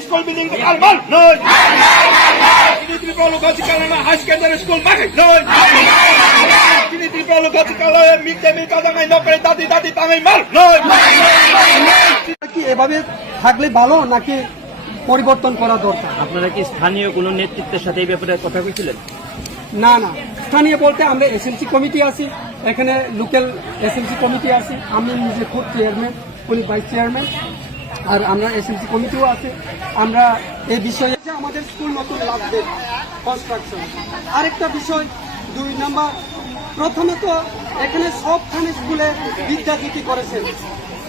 School building কালমাল নয় তিনি Tripura high secondary school বাকি নয় তিনি ত্রিপুরা কালানে মিড ডে মিল কাদাঙ্গাই নকরে দাদি দাদি তাঙ্গাই মাল নয় এভাবে থাকলে ভালো নাকি পরিবর্তন করা দরকার? আপনারা কি স্থানীয় কোনো নেতৃত্বের সাথে এই ব্যাপারে কথা বলছিলেন না না। স্থানীয় বলতে আমরা এসএমসি কমিটি আছি এখানে লোকাল এসএমসি কমিটি আছি। আমি নিজে খুব চেয়ারম্যান উনি ভাইস চেয়ারম্যান আর আমরা এসএমসি কমিটিও আছে। আমরা এই বিষয়ে আমাদের স্কুল নতুন লাগবে কনস্ট্রাকশন আরেকটা বিষয় দুই নাম্বার প্রথমে তো এখানে সবখানে স্কুলে বিদ্যাজ্যোতি করেছেন।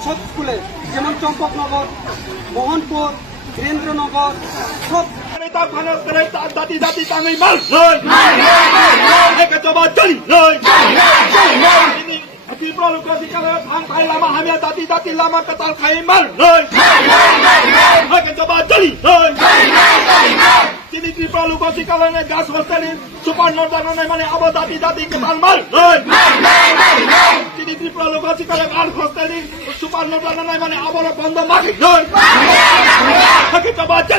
সব স্কুলে যেমন চম্পকনগর মোহনপুর বীরেন্দ্রনগর সব। নয় খাই। লামা হামিয়া লামা কাতাল খাই মাল নয় জবা নয় তিনি গাছ হস্তানি সুপার নর্দানো মানে আবার দাদি দাদি কাতাল মাল নয় লোকসী কালানে গাছ হস্তানি সুপার নর্দানো মানে আবার বন্ধ চলি